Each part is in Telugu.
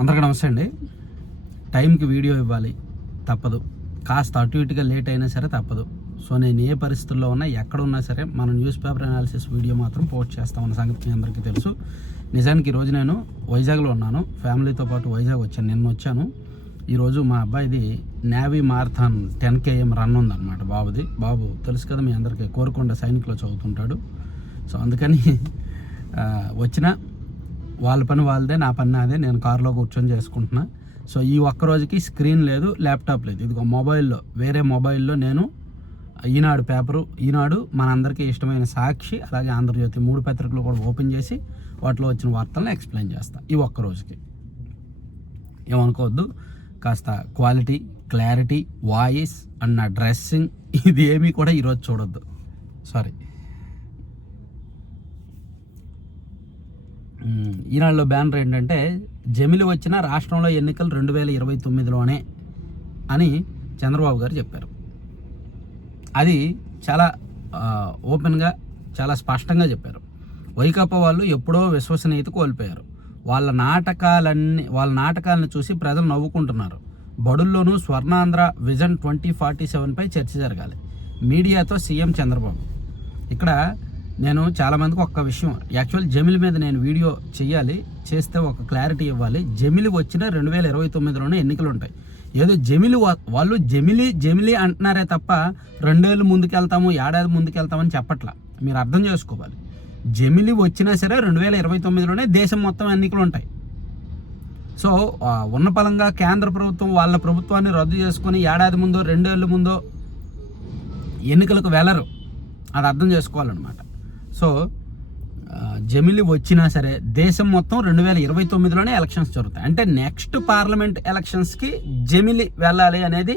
అందరికీ నమస్తే అండి. టైంకి వీడియో ఇవ్వాలి, తప్పదు. కాస్త అటు ఇటుగా లేట్ అయినా సరే తప్పదు. సో నేను ఏ పరిస్థితుల్లో ఉన్నా, ఎక్కడ ఉన్నా సరే మన న్యూస్ పేపర్ అనాలిసిస్ వీడియో మాత్రం పోస్ట్ చేస్తామన్న సంగతి మీ అందరికీ తెలుసు. నిజానికి ఈరోజు నేను వైజాగ్లో ఉన్నాను, ఫ్యామిలీతో పాటు వైజాగ్ వచ్చాను. నిన్న వచ్చాను. ఈరోజు మా అబ్బాయిది నేవీ మారథాన్ 10 km రన్ ఉందన్నమాట. బాబు తెలుసు కదా మీ అందరికీ, కోరుకొండ సైనికులో చదువుతుంటాడు. సో అందుకని వచ్చిన వాళ్ళ పని వాళ్ళదే, నా పని నాదే. నేను కారులో కూర్చొని చేసుకుంటున్నా. సో ఈ ఒక్క రోజుకి స్క్రీన్ లేదు, ల్యాప్టాప్ లేదు. ఇదిగో మొబైల్లో, వేరే మొబైల్లో నేను ఈనాడు పేపరు, ఈనాడు మనందరికీ ఇష్టమైన సాక్షి, అలాగే ఆంధ్రజ్యోతి 3 పత్రికలు కూడా ఓపెన్ చేసి వాటిలో వచ్చిన వార్తలను ఎక్స్ప్లెయిన్ చేస్తా ఈ ఒక్క రోజుకి. ఏమనుకోవద్దు, కాస్త క్వాలిటీ, క్లారిటీ, వాయిస్ అండ్ నా డ్రెస్సింగ్ ఇది ఏమీ కూడా ఈరోజు చూడొద్దు. సారీ. ఈనాడులో బ్యానర్ ఏంటంటే, జమిలి వచ్చిన రాష్ట్రంలో ఎన్నికలు 2029లోనే అని చంద్రబాబు గారు చెప్పారు. అది చాలా ఓపెన్గా, చాలా స్పష్టంగా చెప్పారు. వైకాపా వాళ్ళు ఎప్పుడో విశ్వసనీయత కోల్పోయారు. వాళ్ళ నాటకాలను చూసి ప్రజలు నవ్వుకుంటున్నారు. బడుల్లోనూ స్వర్ణాంధ్ర విజన్ 2047పై చర్చ జరగాలి. మీడియాతో సీఎం చంద్రబాబు. ఇక్కడ నేను చాలామందికి ఒక్క విషయం, యాక్చువల్ జమిలి మీద నేను వీడియో చేస్తే ఒక క్లారిటీ ఇవ్వాలి. జమిలి వచ్చిన 2029లోనే ఎన్నికలు ఉంటాయి. ఏదో జమిలి వాళ్ళు జమిలి అంటున్నారే తప్ప 2 ఏళ్ళు ముందుకెళ్తాము, ఏడాది ముందుకెళ్తామని చెప్పట్లా. మీరు అర్థం చేసుకోవాలి. జమిలి వచ్చినా సరే 2029లోనే దేశం మొత్తం ఎన్నికలు ఉంటాయి. సో ఉన్న పలంగా కేంద్ర ప్రభుత్వం వాళ్ళ ప్రభుత్వాన్ని రద్దు చేసుకొని ఏడాది ముందో 2 ఏళ్ళ ముందో ఎన్నికలకు వెళ్ళరు. అది అర్థం చేసుకోవాలన్నమాట. సో జమిలి వచ్చినా సరే దేశం మొత్తం 2029లోనే ఎలక్షన్స్ జరుగుతాయి. అంటే నెక్స్ట్ పార్లమెంట్ ఎలక్షన్స్కి జమిలి వెళ్ళాలి అనేది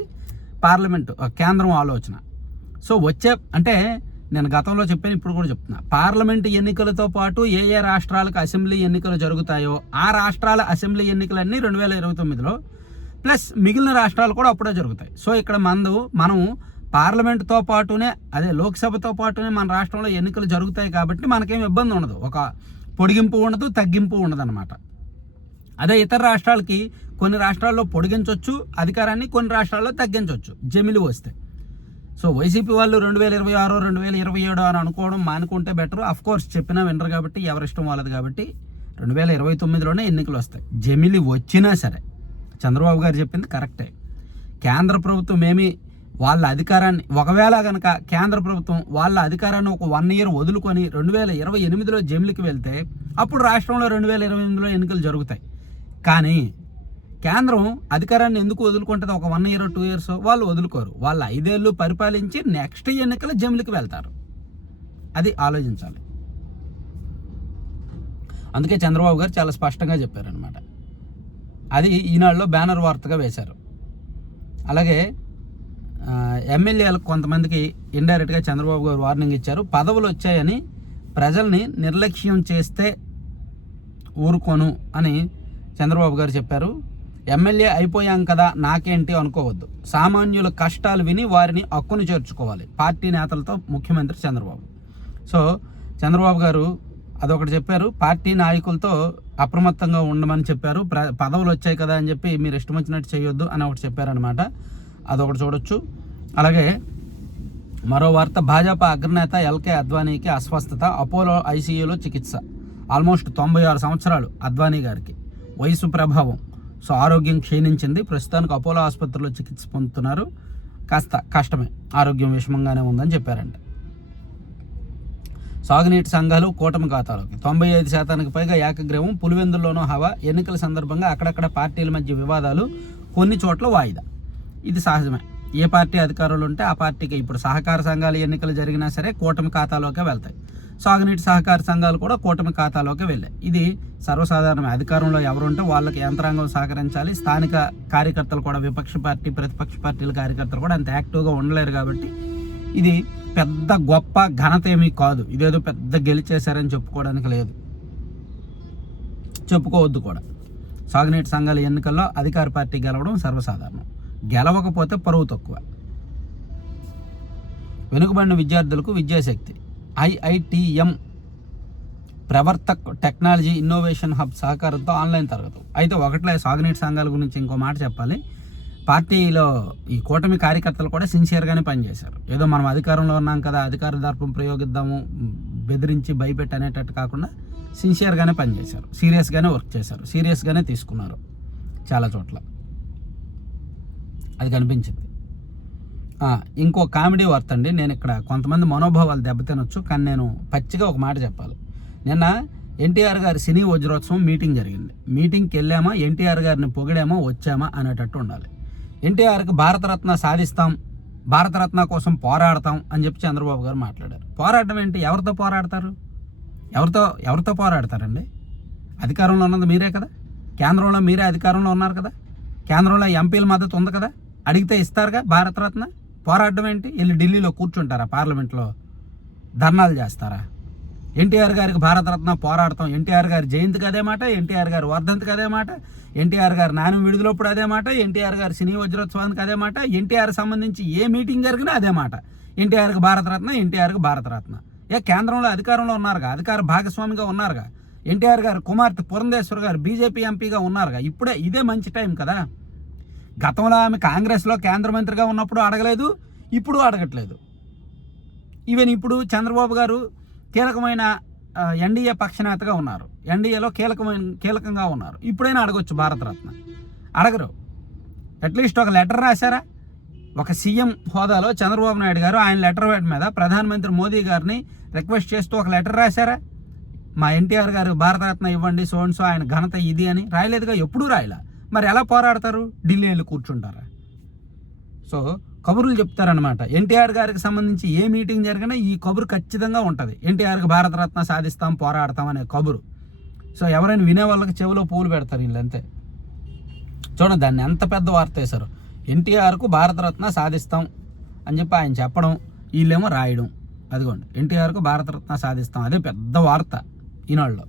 పార్లమెంటు కేంద్రం ఆలోచన. సో అంటే నేను గతంలో చెప్పాను, ఇప్పుడు కూడా చెప్తున్నా. పార్లమెంట్ ఎన్నికలతో పాటు ఏ రాష్ట్రాలకు అసెంబ్లీ ఎన్నికలు జరుగుతాయో ఆ రాష్ట్రాల అసెంబ్లీ ఎన్నికలన్నీ 2029లో, ప్లస్ మిగిలిన రాష్ట్రాలు కూడా అప్పుడే జరుగుతాయి. సో ఇక్కడ మనం పార్లమెంట్తో పాటునే, అదే లోక్సభతో పాటునే మన రాష్ట్రంలో ఎన్నికలు జరుగుతాయి కాబట్టి మనకేం ఇబ్బంది ఉండదు. ఒక పొడిగింపు ఉండదు, తగ్గింపు ఉండదు అనమాట. అదే ఇతర రాష్ట్రాలకి కొన్ని రాష్ట్రాల్లో పొడిగించవచ్చు అధికారాన్ని, కొన్ని రాష్ట్రాల్లో తగ్గించవచ్చు జమిలి వస్తే. సో వైసీపీ వాళ్ళు 2026, 2027 అని అనుకోవడం మానుకుంటే బెటర్. అఫ్ కోర్స్ చెప్పినా వినరు కాబట్టి, ఎవరిష్టం వాళ్ళది కాబట్టి 2029లోనే ఎన్నికలు వస్తాయి. జమిలి వచ్చినా సరే చంద్రబాబు గారు చెప్పింది కరెక్టే. కేంద్ర ప్రభుత్వం వాళ్ళ అధికారాన్ని, ఒకవేళ కనుక కేంద్ర ప్రభుత్వం వాళ్ళ అధికారాన్ని ఒక 1 year వదులుకొని 2028లో జమిలికి వెళ్తే అప్పుడు రాష్ట్రంలో 2028లో ఎన్నికలు జరుగుతాయి. కానీ కేంద్రం అధికారాన్ని ఎందుకు వదులుకుంటుంది? ఒక 1 year 2 years వాళ్ళు వదులుకోరు. వాళ్ళు 5 ఏళ్ళు పరిపాలించి నెక్స్ట్ ఎన్నికలు జమిలికి వెళ్తారు. అది ఆలోచించాలి. అందుకే చంద్రబాబు గారు చాలా స్పష్టంగా చెప్పారనమాట. అది ఈనాడులో బ్యానర్ వార్తగా వేశారు. అలాగే ఎమ్మెల్యేలకు కొంతమందికి ఇండైరెక్ట్గా చంద్రబాబు గారు వార్నింగ్ ఇచ్చారు. పదవులు వచ్చాయని ప్రజల్ని నిర్లక్ష్యం చేస్తే ఊరుకోను అని చంద్రబాబు గారు చెప్పారు. ఎమ్మెల్యే అయిపోయాం కదా నాకేంటి అనుకోవద్దు. సామాన్యుల కష్టాలు విని వారిని హక్కును చేర్చుకోవాలి. పార్టీ నేతలతో ముఖ్యమంత్రి చంద్రబాబు. సో చంద్రబాబు గారు అదొకటి చెప్పారు. పార్టీ నాయకులతో అప్రమత్తంగా ఉండమని చెప్పారు. పదవులు వచ్చాయి కదా అని చెప్పి మీరు ఇష్టం వచ్చినట్టు చేయొద్దు అని ఒకటి చెప్పారనమాట. అదొకటి చూడొచ్చు. అలాగే మరో వార్త, భాజపా అగ్రనేత ఎల్కే అద్వానీకి అస్వస్థత, అపోలో ఐసీయూలో చికిత్స. ఆల్మోస్ట్ 96 సంవత్సరాలు అద్వానీ గారికి, వయసు ప్రభావం. సో ఆరోగ్యం క్షీణించింది. ప్రస్తుతానికి అపోలో ఆసుపత్రిలో చికిత్స పొందుతున్నారు. కాస్త కష్టమే, ఆరోగ్యం విషమంగానే ఉందని చెప్పారంట. సాగునీటి సంఘాలు కూటమి ఖాతాలోకి 95% పైగా ఏకగ్రీవం. పులివెందుల్లోనూ హవా. ఎన్నికల సందర్భంగా అక్కడక్కడ పార్టీల మధ్య వివాదాలు, కొన్ని చోట్ల వాయిదా. ఇది సహజమే. ఏ పార్టీ అధికారులు ఉంటే ఆ పార్టీకి. ఇప్పుడు సహకార సంఘాల ఎన్నికలు జరిగినా సరే కూటమి ఖాతాలోకే వెళ్తాయి. సాగునీటి సహకార సంఘాలు కూడా కూటమి ఖాతాలోకి వెళ్ళాయి. ఇది సర్వసాధారణమే. అధికారంలో ఎవరుంటే వాళ్ళకి యంత్రాంగం సహకరించాలి. స్థానిక కార్యకర్తలు కూడా, విపక్ష పార్టీ ప్రతిపక్ష పార్టీల కార్యకర్తలు కూడా అంత యాక్టివ్గా ఉండలేరు కాబట్టి ఇది పెద్ద గొప్ప ఘనత ఏమీ కాదు. ఇదేదో పెద్ద గెలిచేశారని చెప్పుకోవడానికి లేదు, చెప్పుకోవద్దు కూడా. సాగునీటి సంఘాల ఎన్నికల్లో అధికార పార్టీ గెలవడం సర్వసాధారణం. గెలవకపోతే పరువు తక్కువ. వెనుకబడిన విద్యార్థులకు Vidyashakti. IITM Pravartak technology innovation hub సహకారంతో ఆన్లైన్ తరగతులు. అయితే ఒకట్లే సాగునీటి సంఘాల గురించి ఇంకో మాట చెప్పాలి. పార్టీలో ఈ కూటమి కార్యకర్తలు కూడా సిన్సియర్గానే పనిచేశారు. ఏదో మనం అధికారంలో ఉన్నాం కదా, అధికార దర్పం ప్రయోగిద్దాము, బెదిరించి భయపెట్టి అనేటట్టు కాకుండా సిన్సియర్గానే పనిచేశారు, సీరియస్గానే వర్క్ చేశారు, సీరియస్గానే తీసుకున్నారు చాలా చోట్ల. అది కనిపించింది. ఇంకో కామెడీ వార్త అండి. నేను ఇక్కడ కొంతమంది మనోభావాలు దెబ్బతినొచ్చు, కానీ నేను పచ్చిగా ఒక మాట చెప్పాలి. నిన్న ఎన్టీఆర్ గారి సినీ వజ్రోత్సవం మీటింగ్ జరిగింది. మీటింగ్కి వెళ్ళామా, ఎన్టీఆర్ గారిని పొగిడామా, వచ్చామా అనేటట్టు ఉండాలి. ఎన్టీఆర్కి భారతరత్న సాధిస్తాం, భారతరత్న కోసం పోరాడతాం అని చెప్పి చంద్రబాబు గారు మాట్లాడారు. పోరాటం ఏంటి? ఎవరితో పోరాడతారు? ఎవరితో పోరాడతారండి? అధికారంలో ఉన్నది మీరే కదా, కేంద్రంలో మీరే అధికారంలో ఉన్నారు కదా, కేంద్రంలో ఎంపీల మద్దతు ఉంది కదా, అడిగితే ఇస్తారుగా భారతరత్న. పోరాటం ఏంటి? వెళ్ళి ఢిల్లీలో కూర్చుంటారా, పార్లమెంట్లో ధర్నాలు చేస్తారా? ఎన్టీఆర్ గారికి భారతరత్న పోరాడతాం, ఎన్టీఆర్ గారి జయంతికి అదే మాట, ఎన్టీఆర్ గారి వర్ధంతికి అదే మాట, ఎన్టీఆర్ గారి నాణ్యం విడుదలప్పుడు అదే మాట, ఎన్టీఆర్ గారి సినీ వజ్రోత్సవానికి అదే మాట, ఎన్టీఆర్ సంబంధించి ఏ మీటింగ్ జరిగినా అదే మాట. ఎన్టీఆర్కి భారతరత్న, ఎన్టీఆర్కి భారతరత్న. కేంద్రంలో అధికారంలో ఉన్నారుగా, అధికార భాగస్వామిగా ఉన్నారుగా. ఎన్టీఆర్ గారు కుమార్తె పురంధేశ్వర్ గారు బీజేపీ ఎంపీగా ఉన్నారుగా. ఇదే మంచి టైం కదా. గతంలో ఆమె కాంగ్రెస్లో కేంద్ర మంత్రిగా ఉన్నప్పుడు అడగలేదు, ఇప్పుడు అడగట్లేదు. ఈవెన్ ఇప్పుడు చంద్రబాబు గారు కీలకమైన ఎన్డీఏ పక్షనేతగా ఉన్నారు, ఎన్డీఏలో కీలకంగా ఉన్నారు. ఇప్పుడైనా అడగొచ్చు భారతరత్న. అడగరు. అట్లీస్ట్ ఒక లెటర్ రాశారా? ఒక సీఎం హోదాలో చంద్రబాబు నాయుడు గారు ఆయన లెటర్ హెడ్ మీద ప్రధానమంత్రి మోదీ గారిని రిక్వెస్ట్ చేస్తూ ఒక లెటర్ రాశారా? మా ఎన్టీఆర్ గారు భారతరత్న ఇవ్వండి, సో ఆయన ఘనత ఇది అని రాయలేదుగా, ఎప్పుడూ రాయలా. మరి ఎలా పోరాడతారు? ఢిల్లీ వెళ్ళి కూర్చుంటారా? సో కబుర్లు చెప్తారనమాట. ఎన్టీఆర్ గారికి సంబంధించి ఏ మీటింగ్ జరిగినా ఈ కబురు ఖచ్చితంగా ఉంటుంది. ఎన్టీఆర్కి భారతరత్న సాధిస్తాం, పోరాడతాం అనే కబురు. సో ఎవరైనా వినే వాళ్ళకి చెవిలో పూలు పెడతారు వీళ్ళంతే. చూడండి దాన్ని ఎంత పెద్ద వార్త వేశారు. ఎన్టీఆర్కు భారతరత్న సాధిస్తాం అని చెప్పి ఆయన చెప్పడం, వీళ్ళేమో రాయడం. అదిగోండి, ఎన్టీఆర్కు భారతరత్న సాధిస్తాం, అదే పెద్ద వార్త ఈనాడులో.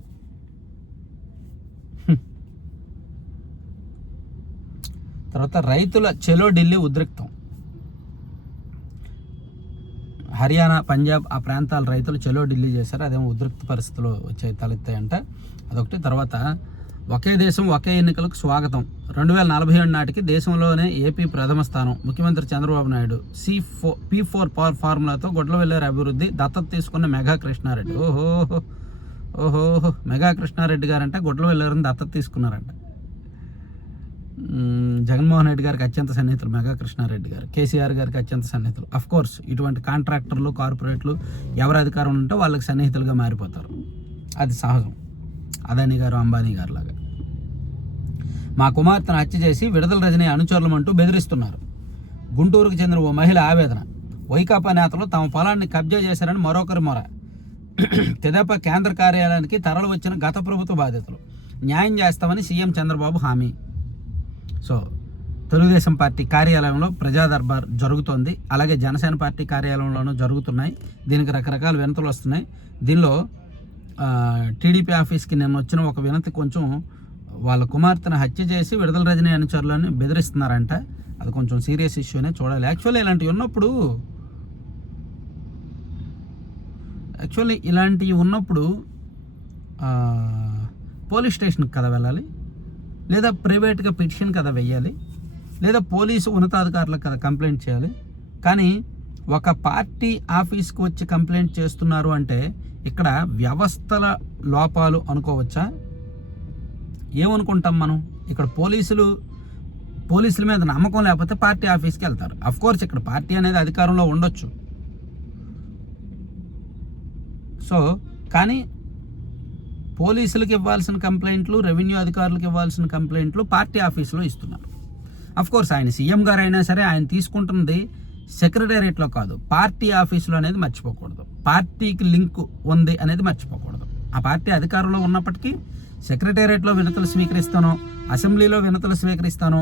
తర్వాత రైతుల చెలో ఢిల్లీ ఉద్రిక్తం. హర్యానా, పంజాబ్ ఆ ప్రాంతాల రైతులు చెలో ఢిల్లీ చేశారు. అదేమో ఉద్రిక్త పరిస్థితులు తలెత్తాయంట. అదొకటి. తర్వాత ఒకే దేశం ఒకే ఎన్నికలకు స్వాగతం. 2047 నాటికి దేశంలోనే ఏపీ ప్రథమ స్థానం. ముఖ్యమంత్రి చంద్రబాబు నాయుడు. P4 పవర్ ఫార్ములాతో గుడ్లవెల్లేరు అభివృద్ధి. దత్తత తీసుకున్న మెగా కృష్ణారెడ్డి. ఓహో మెగా కృష్ణారెడ్డి గారంటే గుడ్లవెల్లేరుని దత్తత తీసుకున్నారంట. జగన్మోహన్ రెడ్డి గారికి అత్యంత సన్నిహితులు మెగా కృష్ణారెడ్డి గారు, కేసీఆర్ గారికి అత్యంత సన్నిహితులు. అఫ్కోర్స్ ఇటువంటి కాంట్రాక్టర్లు, కార్పొరేట్లు ఎవరు అధికారం ఉంటే వాళ్ళకి సన్నిహితులుగా మారిపోతారు, అది సహజం. అదానీ గారు, అంబానీ గారు లాగా. మా కుమార్తెను హత్య చేసి విడుదల రజనీ అనుచరులమంటూ బెదిరిస్తున్నారు. గుంటూరుకు చెందిన ఓ మహిళ ఆవేదన. వైకాపా నేతలు తమ పొలాన్ని కబ్జా చేశారని మరొకరి మొర. తెదేపా కేంద్ర కార్యాలయానికి తరలి వచ్చిన గత ప్రభుత్వ బాధితులు. న్యాయం చేస్తామని సీఎం చంద్రబాబు హామీ. సో తెలుగుదేశం పార్టీ కార్యాలయంలో ప్రజా దర్బార్ జరుగుతోంది, అలాగే జనసేన పార్టీ కార్యాలయంలోనూ జరుగుతున్నాయి. దీనికి రకరకాల వినతులు వస్తున్నాయి. దీనిలో టీడీపీ ఆఫీస్కి నిన్న వచ్చిన ఒక వినతి కొంచెం వాళ్ళ కుమార్తెను హత్య చేసి విడుదల రజనీ అనుచరులని బెదిరిస్తున్నారంట. అది కొంచెం సీరియస్ ఇష్యూనే, చూడాలి. ఇలాంటివి ఉన్నప్పుడు పోలీస్ స్టేషన్కి కదా వెళ్ళాలి, లేదా ప్రైవేట్గా పిటిషన్ కదా వెయ్యాలి, లేదా పోలీసు ఉన్నతాధికారులకు కదా కంప్లైంట్ చేయాలి. కానీ ఒక పార్టీ ఆఫీస్కి వచ్చి కంప్లైంట్ చేస్తున్నారు అంటే ఇక్కడ వ్యవస్థల లోపాలు అనుకోవచ్చా? ఏమనుకుంటాం మనం? ఇక్కడ పోలీసుల మీద నమ్మకం లేకపోతే పార్టీ ఆఫీస్కి వెళ్తారు. అఫ్కోర్స్ ఇక్కడ పార్టీ అనేది అధికారంలో ఉండొచ్చు. సో కానీ పోలీసులకు ఇవ్వాల్సిన కంప్లైంట్లు, రెవెన్యూ అధికారులకు ఇవ్వాల్సిన కంప్లైంట్లు పార్టీ ఆఫీసులో ఇస్తున్నారు. అఫ్కోర్స్ ఆయన సీఎం గారు అయినా సరే ఆయన తీసుకుంటున్నది సెక్రటేరియట్లో కాదు, పార్టీ ఆఫీసులో అనేది మర్చిపోకూడదు. పార్టీకి లింక్ ఉంది అనేది మర్చిపోకూడదు. ఆ పార్టీ అధికారంలో ఉన్నప్పటికీ సెక్రటేరియట్లో వినతులు స్వీకరిస్తానో, అసెంబ్లీలో వినతులు స్వీకరిస్తానో,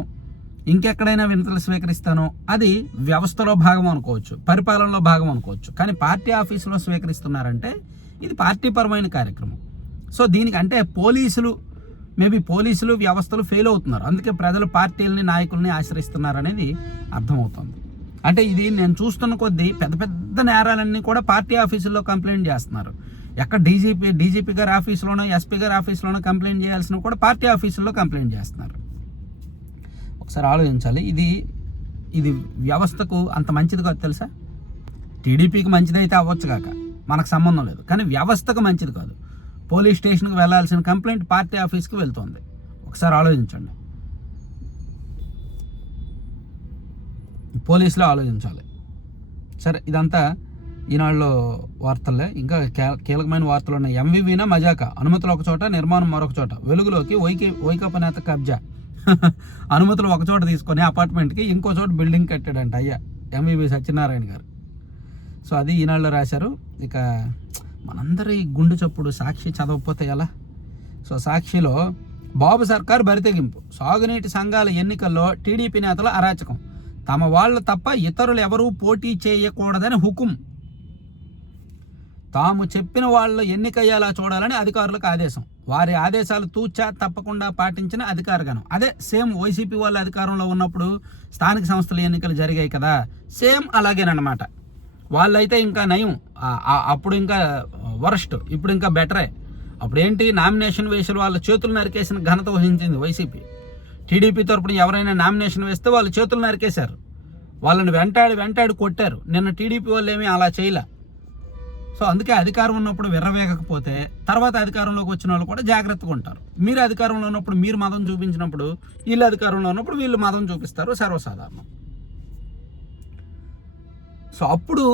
ఇంకెక్కడైనా వినతులు స్వీకరిస్తానో అది వ్యవస్థలో భాగం అనుకోవచ్చు, పరిపాలనలో భాగం అనుకోవచ్చు. కానీ పార్టీ ఆఫీసులో స్వీకరిస్తున్నారంటే ఇది పార్టీపరమైన కార్యక్రమం. సో దీనికి అంటే పోలీసులు వ్యవస్థలు ఫెయిల్ అవుతున్నారు. అందుకే ప్రజలు పార్టీలని, నాయకుల్ని ఆశ్రయిస్తున్నారు అనేది అర్థమవుతుంది. అంటే ఇది నేను చూస్తున్న కొద్దీ పెద్ద పెద్ద నేరాలన్నీ కూడా పార్టీ ఆఫీసుల్లో కంప్లైంట్ చేస్తున్నారు. ఎక్కడ డీజీపీ గారి ఆఫీసులోనో ఎస్పీ గారి ఆఫీసులోనో కంప్లైంట్ చేయాల్సిన కూడా పార్టీ ఆఫీసుల్లో కంప్లైంట్ చేస్తున్నారు. ఒకసారి ఆలోచించాలి. ఇది వ్యవస్థకు అంత మంచిది కాదు తెలుసా. టీడీపీకి మంచిదైతే అవ్వచ్చు కాక, మనకు సంబంధం లేదు, కానీ వ్యవస్థకు మంచిది కాదు. పోలీస్ స్టేషన్కి వెళ్ళాల్సిన కంప్లైంట్ పార్టీ ఆఫీస్కి వెళ్తుంది. ఒకసారి ఆలోచించండి, పోలీసులో ఆలోచించాలి. సరే, ఇదంతా ఈనాడులో వార్తలే. ఇంకా కీలకమైన వార్తలు ఉన్నాయి. ఎంవివినా మజాక, అనుమతులు ఒక చోట, నిర్మాణం మరొక చోట. వెలుగులోకి వైకాపా నేత కబ్జా. అనుమతులు ఒక చోట తీసుకొని అపార్ట్మెంట్కి ఇంకో చోట బిల్డింగ్ కట్టాడంట అయ్యా ఎంవివి సత్యనారాయణ గారు. సో అది ఈనాడులో రాశారు. ఇక మనందరి గుండు చప్పుడు సాక్షి చదవకపోతే ఎలా. సో సాక్షిలో బాబు సర్కార్ బరితెగింపు, సాగునీటి సంఘాల ఎన్నికల్లో టీడీపీ నేతల అరాచకం, తమ వాళ్ళు తప్ప ఇతరులు ఎవరూ పోటీ చేయకూడదని హుకుం, తాము చెప్పిన వాళ్ళు ఎన్నికయ్యేలా చూడాలని అధికారులకు ఆదేశం, వారి ఆదేశాలు తూచా తప్పకుండా పాటించిన అధికారగణం. అదే సేమ్ వైసీపీ వాళ్ళ అధికారంలో ఉన్నప్పుడు స్థానిక సంస్థల ఎన్నికలు జరిగాయి కదా, సేమ్ అలాగేనమాట. వాళ్ళైతే ఇంకా నయం, అప్పుడు ఇంకా వరస్ట్, ఇప్పుడు ఇంకా బెటరే. అప్పుడు ఏంటి, నామినేషన్ వేసిన వాళ్ళ చేతులు నరికేసిన ఘనత వహించింది వైసీపీ. టీడీపీ తరపున ఎవరైనా నామినేషన్ వేస్తే వాళ్ళు చేతులు నరికేశారు, వాళ్ళని వెంటాడి కొట్టారు. నిన్న టీడీపీ వాళ్ళు ఏమీ అలా చేయలే. సో అందుకే అధికారం ఉన్నప్పుడు విర్రవేగకపోతే తర్వాత అధికారంలోకి వచ్చిన వాళ్ళు కూడా జాగ్రత్తగా ఉంటారు. మీరు అధికారంలో ఉన్నప్పుడు మీరు మదం చూపించినప్పుడు వీళ్ళు అధికారంలో ఉన్నప్పుడు వీళ్ళు మదం చూపిస్తారు, సర్వసాధారణం. సో అప్పుడు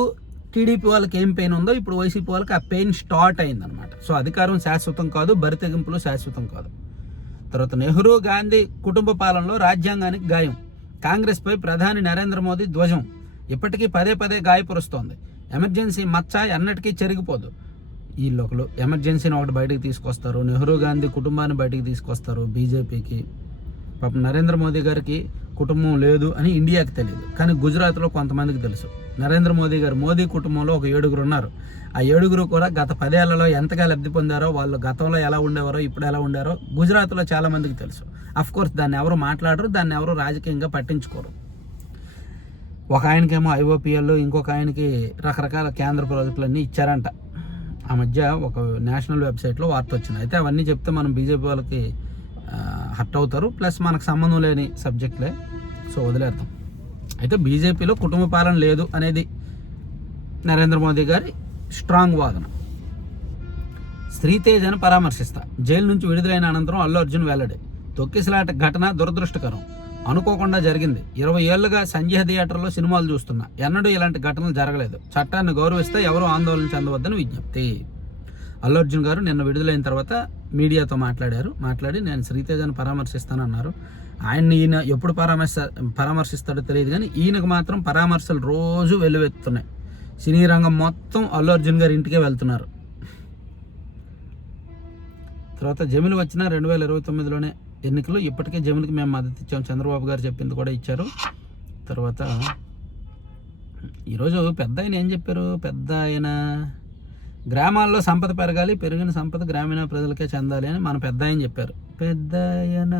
టీడీపీ వాళ్ళకి ఏం పెయిన్ ఉందో ఇప్పుడు వైసీపీ వాళ్ళకి ఆ పెయిన్ స్టార్ట్ అయిందనమాట. సో అధికారం శాశ్వతం కాదు, బరితెగింపులు శాశ్వతం కాదు. తర్వాత నెహ్రూ గాంధీ కుటుంబ పాలనలో రాజ్యాంగానికి గాయం, కాంగ్రెస్పై ప్రధాని నరేంద్ర మోదీ ధ్వజం ఇప్పటికీ పదే గాయపరుస్తోంది. ఎమర్జెన్సీ మచ్చ ఎన్నటికీ చెరిగిపోదు. వీళ్ళొకరు ఎమర్జెన్సీని ఒకటి బయటకు తీసుకొస్తారు, నెహ్రూ గాంధీ కుటుంబాన్ని బయటకు తీసుకొస్తారు బీజేపీకి. పాపం నరేంద్ర మోదీ గారికి కుటుంబం లేదు అని ఇండియాకి తెలియదు, కానీ గుజరాత్లో కొంతమందికి తెలుసు. నరేంద్ర మోదీ గారు మోదీ కుటుంబంలో ఒక 7 ఉన్నారు. ఆ 7 కూడా గత 10 ఏళ్లలో ఎంతగా లబ్ధి పొందారో, వాళ్ళు గతంలో ఎలా ఉండేవారో ఇప్పుడు ఎలా ఉండారో గుజరాత్లో చాలా మందికి తెలుసు. అఫ్కోర్స్ దాన్ని ఎవరు మాట్లాడరు, దాన్ని ఎవరు రాజకీయంగా పట్టించుకోరు. ఒక ఆయనకేమో ఐఓపీఎల్, ఇంకొక ఆయనకి రకరకాల కేంద్ర ప్రాజెక్టులన్నీ ఇచ్చారంట. ఆ మధ్య ఒక నేషనల్ వెబ్సైట్లో వార్త వచ్చింది. అయితే అవన్నీ చెప్తే మనం బీజేపీ వాళ్ళకి హర్ట్ అవుతారు, ప్లస్ మనకు సంబంధం లేని సబ్జెక్టులే, సో వదిలేద్దాం. అయితే బీజేపీలో కుటుంబ పాలన లేదు అనేది నరేంద్ర మోదీ గారి స్ట్రాంగ్ వాదన. శ్రీతేజను పరామర్శిస్తా, జైలు నుంచి విడుదలైన అనంతరం అల్లు అర్జున్ వెల్లడి, తొక్కిసలాట ఘటన దురదృష్టకరం, అనుకోకుండా జరిగింది. 20 ఏళ్లుగా సంజయ్ థియేటర్లో సినిమాలు చూస్తున్నా, ఎన్నడూ ఇలాంటి ఘటనలు జరగలేదు. చట్టాన్ని గౌరవిస్తే ఎవరూ ఆందోళన చెందవద్దని విజ్ఞప్తి. అల్లు అర్జున్ గారు నిన్న విడుదలైన తర్వాత మీడియాతో మాట్లాడి నేను శ్రీతేజను పరామర్శిస్తానన్నారు. ఈయన ఎప్పుడు పరామర్శిస్తాడో తెలియదు, కానీ ఈయనకు మాత్రం పరామర్శలు రోజు వెల్లువెత్తున్నాయి. సినీ రంగం మొత్తం అల్లు అర్జున్ గారి ఇంటికే వెళ్తున్నారు. తర్వాత జమిలి వచ్చిన 2029లోనే ఎన్నికలు, ఇప్పటికే జమిలికి మేము మద్దతు ఇచ్చాం, చంద్రబాబు గారు చెప్పింది కూడా ఇచ్చారు. తర్వాత ఈరోజు పెద్ద ఆయన ఏం చెప్పారు, పెద్ద ఆయన గ్రామాల్లో సంపద పెరగాలి, పెరిగిన సంపద గ్రామీణ ప్రజలకే చెందాలి అని మన పెద్ద ఆయన చెప్పారు. పెద్దయన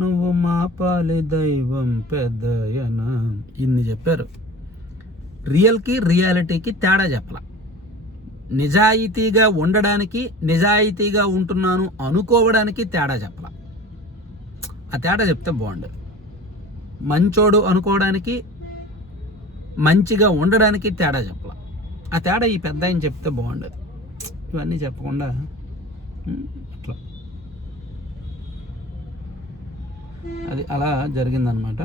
నువ్వు మా పాలి దైవం పెద్దయన, ఇన్ని చెప్పారు. రియల్కి రియాలిటీకి తేడా చెప్పాల. నిజాయితీగా ఉండడానికి, నిజాయితీగా ఉంటున్నాను అనుకోవడానికి తేడా చెప్పాల. ఆ తేడా చెప్తే బాగుండదు. మంచోడు అనుకోవడానికి, మంచిగా ఉండడానికి తేడా చెప్పాల. ఆ తేడా ఈ పెద్ద ఆయన చెప్తే బాగుండదు. ఇవన్నీ చెప్పకుండా అట్లా అది అలా జరిగిందనమాట.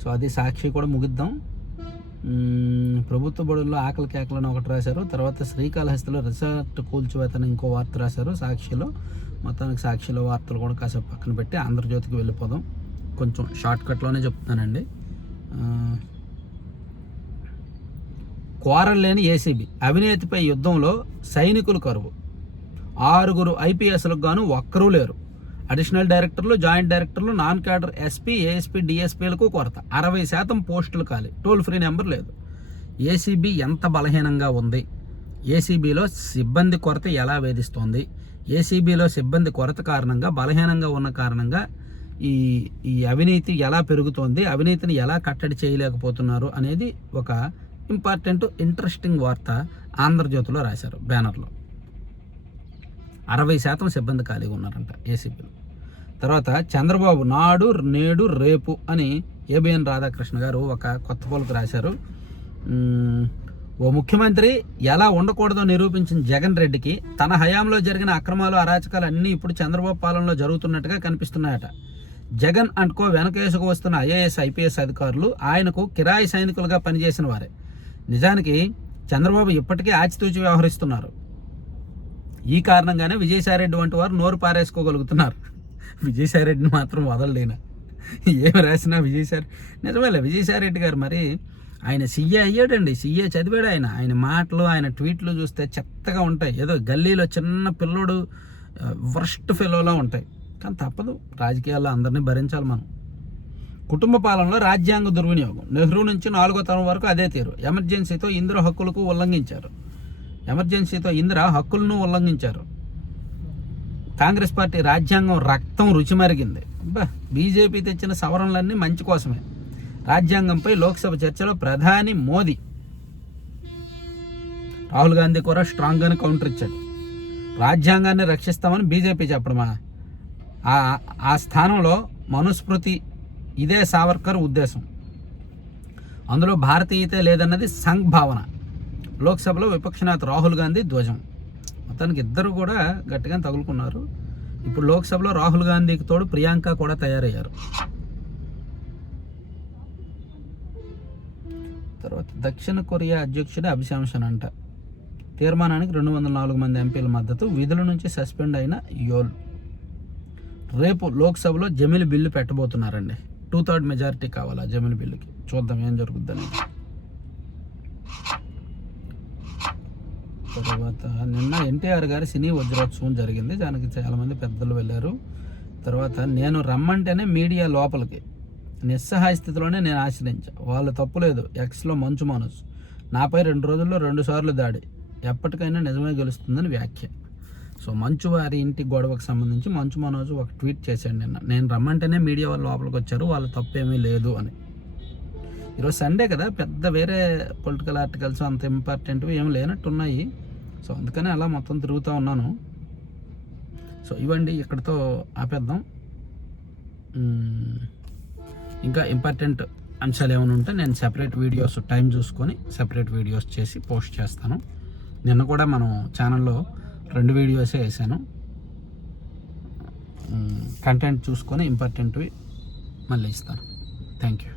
సో అది సాక్షి కూడా ముగిద్దాం. ప్రభుత్వ బడుల్లో ఆకలి కేకలను ఒకటి రాశారు. తర్వాత శ్రీకాళహస్తిలో రిసార్ట్ కూల్చివేతని ఇంకో వార్త రాశారు సాక్షిలో. మొత్తానికి సాక్షిలో వార్తలు కూడా కాసేపు పక్కన పెట్టి ఆంధ్రజ్యోతికి వెళ్ళిపోదాం. కొంచెం షార్ట్కట్లోనే చెప్తున్నానండి. కోరలేని ఏసీబీ, అవినీతిపై యుద్ధంలో సైనికులు కరువు, 6 ఐపీఎస్లకు గాను ఒక్కరూ లేరు. అడిషనల్ డైరెక్టర్లు, జాయింట్ డైరెక్టర్లు, నాన్ క్యాడర్ ఎస్పీ, ఏఎస్పీ, డిఎస్పీలకు కొరత, 60% పోస్టులు ఖాళీ, టోల్ ఫ్రీ నెంబర్ లేదు. ఏసీబీ ఎంత బలహీనంగా ఉంది, ఏసీబీలో సిబ్బంది కొరత ఎలా వేధిస్తోంది, ఏసీబీలో సిబ్బంది కొరత కారణంగా, బలహీనంగా ఉన్న కారణంగా ఈ ఈ అవినీతి ఎలా పెరుగుతోంది, అవినీతిని ఎలా కట్టడి చేయలేకపోతున్నారు అనేది ఒక ఇంట్రెస్టింగ్ వార్త ఆంధ్రజ్యోతిలో రాశారు బ్యానర్లో. 60% సిబ్బంది ఖాళీగా ఉన్నారంట ఏసీపీలో. తర్వాత చంద్రబాబు నాడు నేడు రేపు అని ఏబిఎన్ రాధాకృష్ణ గారు ఒక కొత్త పోలుకు రాశారు. ఓ ముఖ్యమంత్రి ఎలా ఉండకూడదో నిరూపించిన జగన్ రెడ్డికి తన హయాంలో జరిగిన అక్రమాలు అరాచకాలు అన్నీ ఇప్పుడు చంద్రబాబు పాలనలో జరుగుతున్నట్టుగా కనిపిస్తున్నాయట. జగన్ అండ్కో వెనకేసుకు వస్తున్న ఐఏఎస్ ఐపీఎస్ అధికారులు ఆయనకు కిరాయి సైనికులుగా పనిచేసిన వారే. నిజానికి చంద్రబాబు ఇప్పటికే ఆచితూచి వ్యవహరిస్తున్నారు. ఈ కారణంగానే విజయసాయిరెడ్డి వంటి వారు నోరు పారేసుకోగలుగుతున్నారు. విజయసాయిరెడ్డిని మాత్రం వదలలేనా? ఏమి రాసినా నిజమేలే విజయసాయిరెడ్డి గారు మరి ఆయన సీఏ అయ్యాడండి, సీఏ చదివాడు. ఆయన మాటలు ఆయన ట్వీట్లు చూస్తే చెత్తగా ఉంటాయి. ఏదో గల్లీలో చిన్న పిల్లోడు వర్స్ట్ ఫెలోలా ఉంటాయి. కానీ తప్పదు, రాజకీయాల్లో అందరినీ భరించాలి మనం. కుటుంబ పాలనలో రాజ్యాంగ దుర్వినియోగం. నెహ్రూ నుంచి 4వ తరం వరకు అదే తీరు. ఎమర్జెన్సీతో ఇందిర హక్కులను ఉల్లంఘించారు. కాంగ్రెస్ పార్టీ రాజ్యాంగం రక్తం రుచి మరిగింది. బీజేపీ తెచ్చిన సవరణలన్నీ మంచి కోసమే. రాజ్యాంగంపై లోక్సభ చర్చలో ప్రధాని మోదీ, రాహుల్ గాంధీ కూడా స్ట్రాంగ్గానే కౌంటర్ ఇచ్చాడు. రాజ్యాంగాన్ని రక్షిస్తామని బీజేపీ చెప్పడమా? ఆ స్థానంలో మనుస్మృతి, ఇదే సావర్కర్ ఉద్దేశం. అందులో భారతీయత లేదన్నది సంఘ్ భావన. లోక్సభలో విపక్ష నేత రాహుల్ గాంధీ ధ్వజం. మొత్తానికి ఇద్దరు కూడా గట్టిగా తగులుకున్నారు. ఇప్పుడు లోక్సభలో రాహుల్ గాంధీకి తోడు ప్రియాంక కూడా తయారయ్యారు. తర్వాత దక్షిణ కొరియా అధ్యక్షుడు అభిశంసన్ అంట. తీర్మానానికి 204 మంది ఎంపీల మద్దతు. విధుల నుంచి సస్పెండ్ అయిన యోల్. రేపు లోక్సభలో జమిలి బిల్లు పెట్టబోతున్నారండి. 2/3 మెజారిటీ కావాలి ఆ జమిలి బిల్లుకి. చూద్దాం ఏం జరుగుద్దని. తర్వాత నిన్న ఎన్టీఆర్ గారి సినీ వజ్రోత్సవం జరిగింది. దానికి చాలామంది పెద్దలు వెళ్ళారు. తర్వాత నేను రమ్మంటేనే మీడియా లోపలికి, నిస్సహాయ స్థితిలోనే నేను ఆశ్రయించాను. వాళ్ళు తప్పులేదు. ఎక్స్లో మంచు మనోజ్, నాపై 2 రోజుల్లో 2 సార్లు దాడి, ఎప్పటికైనా నిజమే గెలుస్తుందని వ్యాఖ్య. సో మంచు వారి ఇంటి గొడవకు సంబంధించి మంచు మనోజ్ ఒక ట్వీట్ చేశాడు నిన్న. నేను రమ్మంటేనే మీడియా వాళ్ళు లోపలికి వచ్చారు, వాళ్ళ తప్పేమీ లేదు అని. ఈరోజు సండే కదా, పెద్ద వేరే పొలిటికల్ ఆర్టికల్స్ అంత ఇంపార్టెంట్వి ఏమి లేనట్టున్నాయి. సో అందుకనే అలా మొత్తం తిరుగుతూ ఉన్నాను. సో ఇవ్వండి, ఇక్కడితో ఆపేద్దాం. ఇంకా ఇంపార్టెంట్ అంశాలు ఏమైనా ఉంటే నేను సెపరేట్ వీడియోస్ టైం చూసుకొని సెపరేట్ వీడియోస్ చేసి పోస్ట్ చేస్తాను. నిన్న కూడా మనం ఛానల్లో 2 వీడియోసే వేసాను. కంటెంట్ చూసుకొని ఇంపార్టెంట్వి మళ్ళీ ఇస్తాను. Thank you.